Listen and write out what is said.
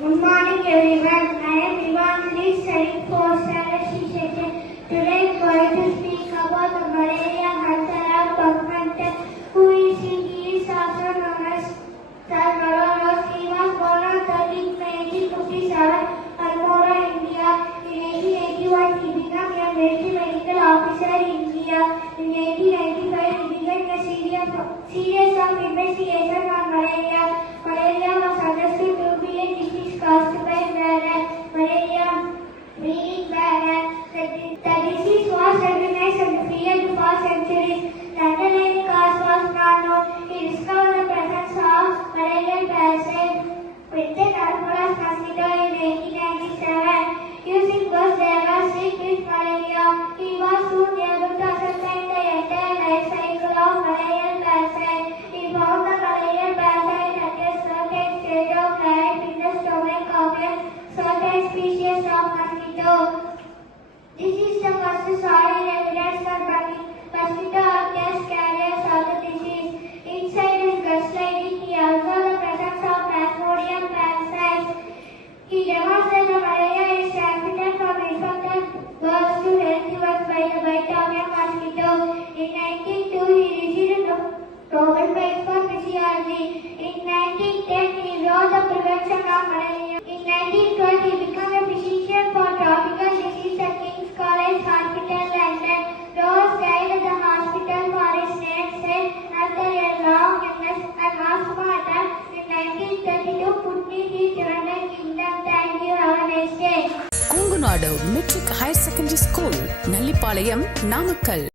Good morning everyone. I am Vivangri studying for Strategy section. Today I am going to speak about the malaria hunter Bhagwantan, who is also known as Sir Malaros. He was born on 13th May 1857 Almora, India. In 1881 he became a military medical officer in India. In 1895 he began a series of investigation on malaria. Malaria was understood to be a disease caused by malaria meaning bladder. The disease was recognized and feared for centuries. The underlying cause was not known. He discovered the presence of malarial parasite within Anopheles mosquito in 1897. Using those there was sick with malaria. He was soon able to ascertain the entire life cycle of malarial parasite. He found the malarial parasite at a certain stage of life in the stomach of a certain species of mosquito. This is the first solid evidence that mosquito are just carriers of the disease. Inside his gut lining, he observed the presence of Plasmodium parasites. He demonstrated that malaria is transmitted from infected birds to healthy ones by the bite of a mosquito. In 1902, he received the Nobel Prize for Physiology. In 1910, he wrote the prevention of malaria. In 1912, he became a physician for tropical disease at King's College Hospital, London. Rose died at the hospital for his namesake after a long illness and asthma attack in 1932. Putney, he United Kingdom. Thank you. Have a nice day. Kungunadu Metric Higher Secondary School, Nallipalayam, Namakkal.